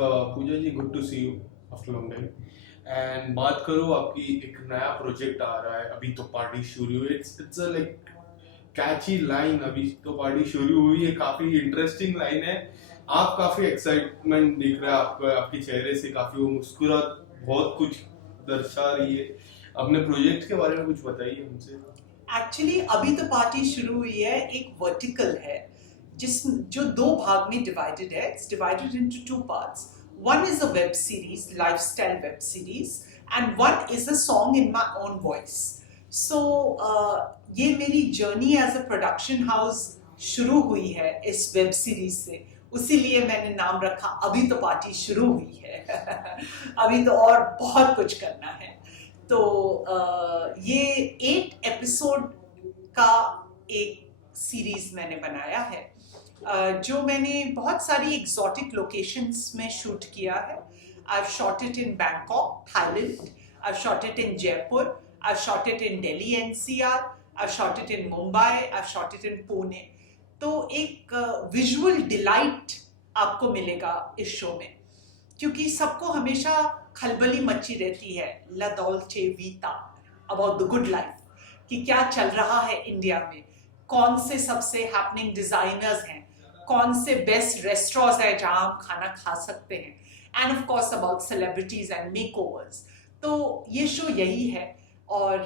Puja ji, good to see you after long time. And बात करो, आपकी एक नया प्रोजेक्ट आ रहा है, अभी तो पार्टी शुरू हुई। It's a like catchy line, अभी तो पार्टी शुरू हुई है, काफी इंटरेस्टिंग लाइन है। आप काफी एक्साइटमेंट दिख रहा है आपको, आपके चेहरे से काफी वो मुस्कुराहट बहुत कुछ दर्शा रही है। अपने प्रोजेक्ट के बारे में कुछ बताइए हमसे। एक्चुअली अभी तो पार्टी शुरू हुई है, एक वर्टिकल है जिस जो दो भाग में डिवाइडेड है. It's divided into two parts. One is a web series, lifestyle web series, and one is a song in my own voice. So ये मेरी journey as a production house शुरू हुई है इस वेब सीरीज से. उसीलिए मैंने नाम रखा अभी तो पार्टी शुरू हुई है. अभी तो और बहुत कुछ करना है. तो ये 8 एपिसोड का एक सीरीज मैंने बनाया है, जो मैंने बहुत सारी एग्जॉटिक लोकेशंस में शूट किया है. I've shot it in Bangkok, Thailand. I've shot it in Jaipur. I've shot it in Delhi NCR. I've shot it in Mumbai. I've shot it in Pune. तो एक विजुअल डिलाइट आपको मिलेगा इस show में, क्योंकि सबको हमेशा खलबली मची रहती है, ला Dolce वीता, about the good life, कि क्या चल रहा है इंडिया में, कौन से सबसे हैपनिंग डिजाइनर्स हैं, कौन से बेस्ट रेस्टोरेंट्स हैं जहां हम खाना खा सकते हैं, end of course about celebrities and makeovers. तो ये शो यही है. और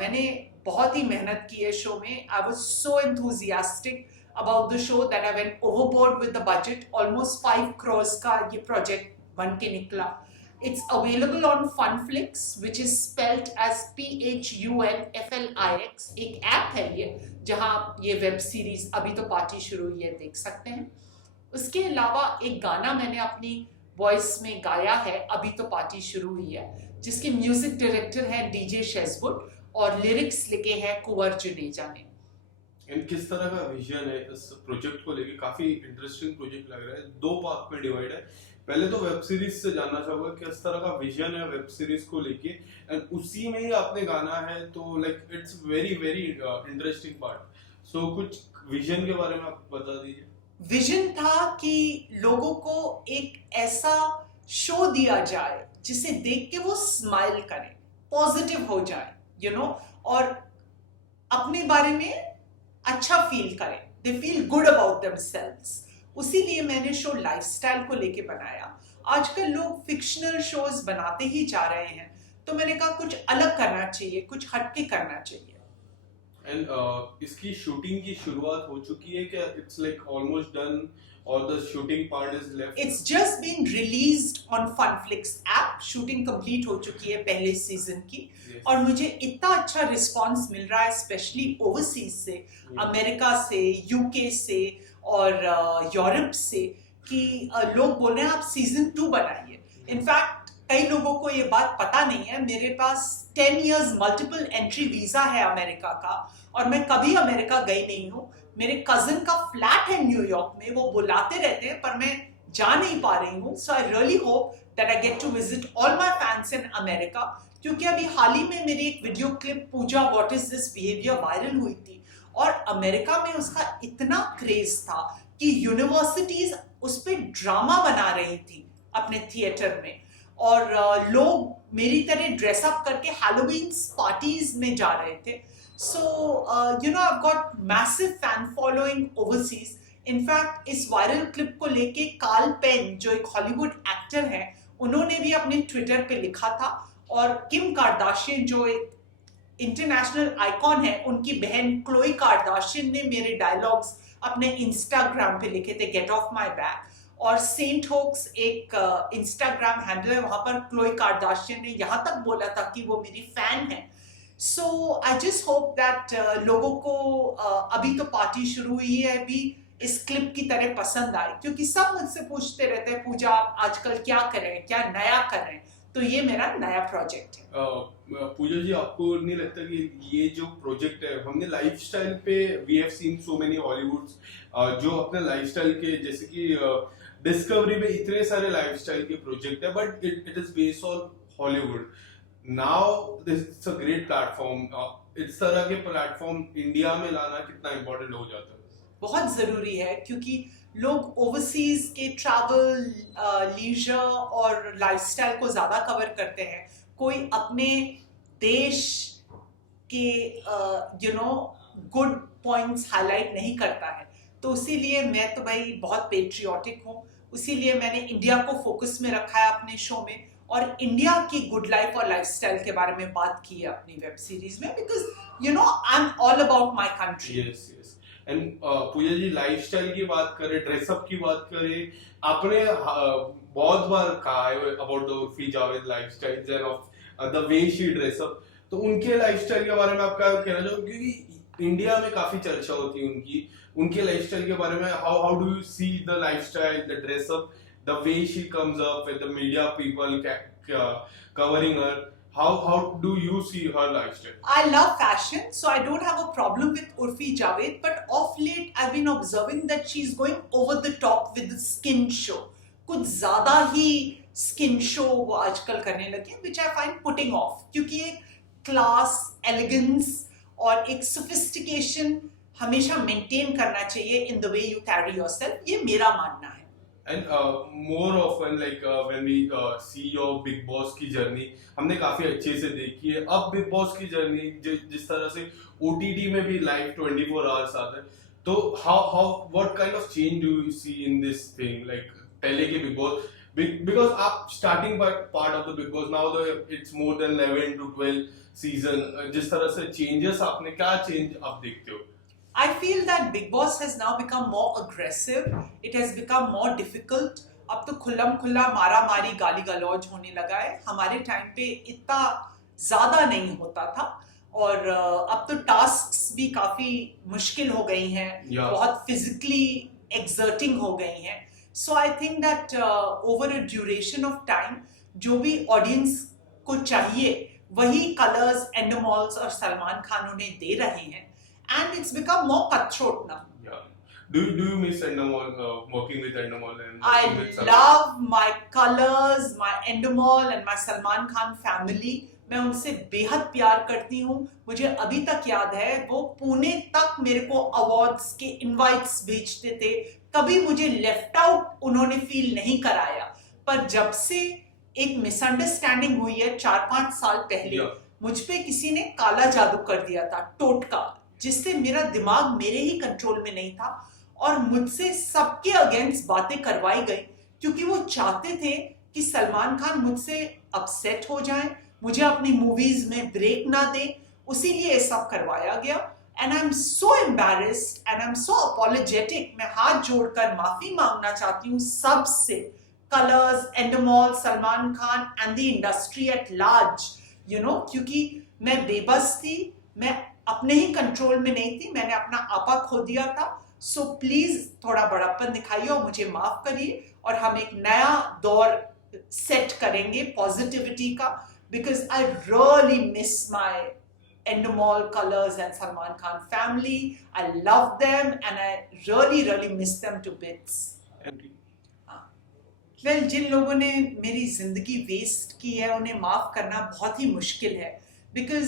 मैंने बहुत ही मेहनत की है शो में. I was so enthusiastic about the show that I went overboard with the budget. Almost 5 crores का ये project बन के निकला. It's available on Funflix, which is spelled as PHUNFLIX. एक ऐप है ये, जहां ये वेब सीरीज अभी तो पार्टी शुरू हुई है देख सकते हैं. उसके अलावा एक गाना मैंने अपनी वॉइस में गाया है, अभी तो पार्टी शुरू हुई है, जिसके म्यूजिक डायरेक्टर है डीजे शेजवुड और लिरिक्स लिखे हैं कुंवर जुनेजा ने. एंड किस तरह का विजन है इस प्रोजेक्ट को लेके? काफी इंटरेस्टिंग प्रोजेक्ट लग रहा है, 2 पार्ट में डिवाइड है. पहले तो वेब सीरीज से जानना चाहूंगा किस तरह का विजन है वेब सीरीज को लेके, एंड उसी में ही आपने गाना है, तो like it's very very interesting part. So कुछ विजन के बारे में आप बता दीजिए. विजन था कि लोगों को एक ऐसा शो दिया जाए जिसे देख के वो स्माइल करें, पॉजिटिव हो जाए, और अपने बारे में अच्छा फील करें, they feel good about themselves. उसीलिए मैंने शो लाइफस्टाइल को लेके बनाया. आजकल लोग फिक्शनल शोज बनाते ही जा रहे हैं, तो मैंने कहा कुछ अलग करना चाहिए, कुछ हटके करना चाहिए. एंड इसकी शूटिंग की शुरुआत हो चुकी है क्या? इट्स लाइक ऑलमोस्ट डन और the shooting part is left? It's just been released on Funflix app. Shooting complete हो चुकी है पहले सीजन की. Yes. और मुझे इतना अच्छा रिस्पांस मिल रहा है, स्पेशली ओवरसीज से, अमेरिका से, यूके से और यूरोप से, कि लोग बोल रहे हैं आप सीजन 2 बनाइए. इनफैक्ट कई लोगों को ये बात पता नहीं है, मेरे पास 10 इयर्स मल्टीपल एंट्री वीजा है अमेरिका का, और मैं कभी अमेरिका गई नहीं हूँ. मेरे कजिन का फ्लैट है न्यूयॉर्क में, वो बुलाते रहते हैं पर मैं जा नहीं पा रही हूँ. So I really hope that I get to visit all my fans in America, क्योंकि अभी हाल ही में मेरी एक video clip Pooja what is this behaviour viral हुई थी, और अमेरिका में उसका इतना क्रेज था कि यूनिवर्सिटीज उस पर ड्रामा बना रही थी अपने थिएटर में, और लोग मेरी तरह ड्रेसअप करके हैलोवीन पार्टीज में जा रहे थे. So, I've got massive fan following overseas. In fact, इस वायरल क्लिप को लेके कार्ल पेन, जो एक हॉलीवुड एक्टर है, उन्होंने भी अपने ट्विटर पे लिखा था, और किम कार्दाशियन, जो एक इंटरनेशनल आइकॉन है, उनकी बहन क्लोई कार्दाशियन ने मेरे डायलॉग्स अपने इंस्टाग्राम पे लिखे थे, गेट ऑफ माई बैक. और सेंट होक्स एक इंस्टाग्राम हैंडल है, वहां पर क्लोई कार्दाशियन ने यहाँ तक बोला था कि वो मेरी फैन है. सो आई जस्ट होप दैट लोगों को अभी तो पार्टी शुरू हुई है भी इस क्लिप की तरह पसंद आए, क्योंकि सब मुझसे पूछते रहते हैं पूजा आप आजकल क्या कर रहे हैं, क्या नया कर रहे हैं. तो ये मेरा नया प्रोजेक्ट है. पूजा जी, आपको नहीं लगता कि ये जो प्रोजेक्ट है, हमने लाइफस्टाइल पे we have seen so many Hollywoods जो अपने लाइफस्टाइल के, जैसे कि डिस्कवरी में इतने सारे लाइफस्टाइल के प्रोजेक्ट है, but it is based on Hollywood. Now this is a great platform. इस तरह के प्लेटफॉर्म इंडिया में लाना कितना इम्पोर्टेंट हो जाता है? बहुत ज़रूरी है, क्योंकि लोग ओवरसीज के ट्रैवल, लीजर और लाइफस्टाइल को ज़्यादा कवर करते हैं, कोई अपने देश के गुड पॉइंट्स हाईलाइट नहीं करता है। तो इसीलिए मैं तो भाई बहुत पेट्रियाटिक हूँ, इसीलिए मैंने इंडिया को फोकस में रखा है अपने शो में, और इंडिया की गुड लाइफ और लाइफस्टाइल के बारे में बात की है अपनी वेब सीरीज में, because I am all about my country. Yes yes. And Pooja ji, lifestyle की बात करें, ड्रेसअप की बात करें, आपने बहुत बार कहा है about the Urfi Javed lifestyle end of the way she dress up, तो उनके लाइफस्टाइल के बारे में आप क्या कहना चाहोगे? क्योंकि इंडिया में काफी चर्चा होती है उनकी, उनके लाइफस्टाइल के बारे में। How do you see the lifestyle, the dress up, the way she comes up with the media people covering her? How do you see her lifestyle? I love fashion, so I don't have a problem with Urfi Javed, but of late I've been observing that she's going over the top with the skin show. कुछ ज़्यादा ही skin show वो आजकल करने लगी, which I find putting off, क्योंकि एक class, elegance और एक sophistication हमेशा maintain करना चाहिए in the way you carry yourself, ये मेरा मानना है। And more often like when we see your Big Boss की जर्नी, हमने काफी अच्छे से देखी है। अब Big Boss की जर्नी जिस तरह से OTT में भी लाइव 24 आवर्स आता है, तो how what kind of change do you see in this thing, like पहले के Big Boss, because आप starting part of the Big Boss, now it's more than 11 to 12 season, जिस तरह से changes आपने, क्या change आप देखते हो? I feel that Big Boss has now become more aggressive. It has become more difficult. अब तो खुल्लम खुल्ला मारा मारी गाली गलौज होने लगा है। हमारे टाइम पे इतना ज़्यादा नहीं होता था, और अब तो टास्क्स भी काफ़ी मुश्किल हो गई हैं, बहुत फिजिकली एक्सर्टिंग हो गई हैं। So I think that over a duration of time जो भी ऑडियंस को चाहिए वही कलर्स, एंडमॉल्स और सलमान खान उन्हें दे रहे हैं, and it's become more cutthroat now. Yeah. Do you miss Endemol, working with Endemol and I working with Salman? love my colors, my Endemol and my Salman Khan family. मैं उनसे बेहद प्यार करती हूँ। मुझे अभी तक याद है वो पुणे तक मेरे को अवार्ड्स के इनवाइट्स भेजते थे, कभी मुझे लेफ्ट आउट उन्होंने फील नहीं कराया। पर जब से एक मिसअंडरस्टैंडिंग हुई है 4-5 साल पहले, मुझ पे किसी ने काला जादू कर दिया था, टोटका, जिससे मेरा दिमाग मेरे ही कंट्रोल में नहीं था, और मुझसे सबके अगेंस्ट बातें करवाई गई, क्योंकि वो चाहते थे कि सलमान खान मुझसे अपसेट हो जाएं, मुझे अपनी मूवीज में ब्रेक ना दे, उसीलिए ये सब करवाया गया। And I am so embarrassed and I am so apologetic. मैं हाथ जोड़कर माफी मांगना चाहती हूँ सबसे, Colors, Endemol, Salman Khan and the industry at large, क्योंकि मैं बेबस थी, मैं अपने ही कंट्रोल में नहीं थी, मैंने अपना आपा खो दिया था। सो प्लीज थोड़ा बड़प्पन दिखाइए और मुझे माफ करिए, और हम एक नया दौर सेट करेंगे पॉजिटिविटी का, because I really miss my Endemol, Colors and Salman Khan family. I love them and I really miss them to bits. Well, जिन लोगों ने मेरी जिंदगी वेस्ट की है उन्हें माफ करना बहुत ही मुश्किल है, बिकॉज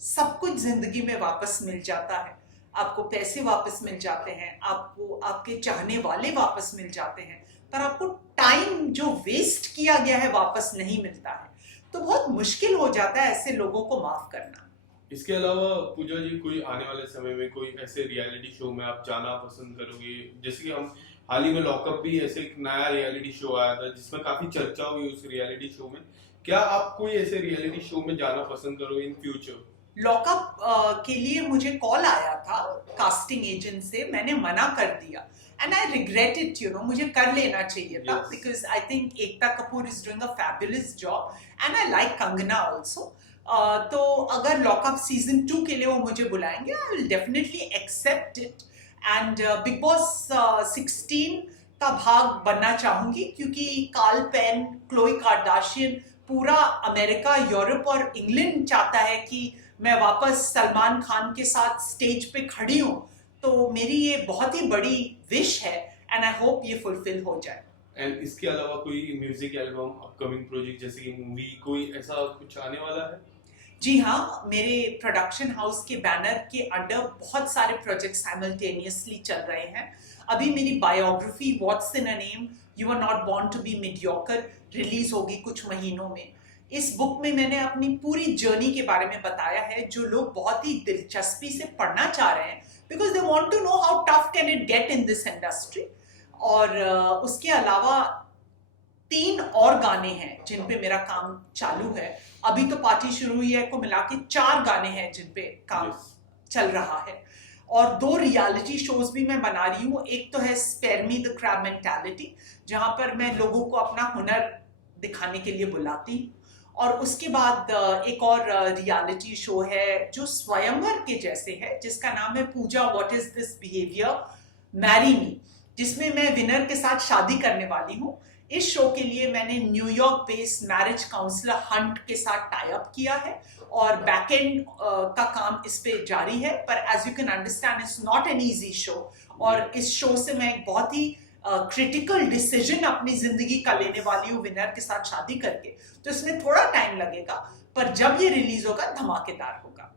सब कुछ जिंदगी में वापस मिल जाता है। आपको पैसे वापस मिल जाते हैं, आपको आपके चाहने वाले वापस मिल जाते हैं, पर आपको टाइम जो वेस्ट किया गया है वापस नहीं मिलता है। तो बहुत मुश्किल हो जाता है ऐसे लोगों को माफ करना। इसके अलावा पूजा जी, कोई आने वाले समय में कोई ऐसे रियलिटी शो में आप जाना पसंद करोगे? जैसे कि हम हाल ही में लॉकअप भी ऐसे एक नया रियलिटी शो आया था जिसमें काफी चर्चा हुई उस रियलिटी शो में, क्या आप कोई ऐसे रियलिटी शो में जाना पसंद करोगे इन फ्यूचर? लॉकअप के लिए मुझे कॉल आया था कास्टिंग एजेंट से, मैंने मना कर दिया, एंड आई रिग्रेट इट, मुझे कर लेना चाहिए था, because I think Ekta Kapoor is doing a fabulous job and I like Kangana also. तो अगर लॉकअप सीजन 2 के लिए वो मुझे बुलाएंगे, I will definitely accept it, and Bigg Boss 16 का भाग बनना चाहूंगी, क्योंकि कार्ल पेन, क्लोई कार्दाशियन, पूरा अमेरिका, यूरोप और इंग्लैंड चाहता है कि मैं वापस सलमान खान के साथ स्टेज पे खड़ी हूँ। तो मेरी ये बहुत ही बड़ी विश है एंड आई होप ये फुलफिल हो जाए। एंड इसके अलावा कोई म्यूजिक एल्बम, अपकमिंग प्रोजेक्ट जैसे कि मूवी, कोई ऐसा कुछ आने वाला है? जी हाँ, मेरे प्रोडक्शन हाउस के बैनर के अंडर बहुत सारे प्रोजेक्ट साइमल्टेनियसली चल रहे हैं। अभी मेरी biography what's in a name, you are not born to be mediocre release होगी कुछ महीनों में। इस बुक में मैंने अपनी पूरी जर्नी के बारे में बताया है, जो लोग बहुत ही दिलचस्पी से पढ़ना चाह रहे हैं, because they want to know how tough can it get in this industry. और उसके अलावा 3 और गाने हैं जिन पे मेरा काम चालू है। अभी तो पार्टी शुरू हुई है को मिला के 4 गाने हैं जिन पे काम चल रहा है। और 2 रियलिटी शोज भी मैं बना रही हूँ। एक तो है spare me the crab mentality, जहां पर मैं लोगों को अपना हुनर दिखाने के लिए बुलाती हूँ। और उसके बाद एक और रियलिटी शो है जो स्वयंवर के जैसे है, जिसका नाम है Pooja what is this behaviour marry me, जिसमें मैं विनर के साथ शादी करने वाली हूँ। इस शो के लिए मैंने New York based marriage counsellor Hunt के साथ टाई अप किया है और बैकएंड का काम इस पे जारी है। पर as you can understand it's not an easy show, और इस शो से मैं एक बहुत ही क्रिटिकल डिसीजन अपनी जिंदगी का लेने वाली हूँ विनर के साथ शादी करके। तो इसमें थोड़ा टाइम लगेगा, पर जब ये रिलीज होगा धमाकेदार होगा।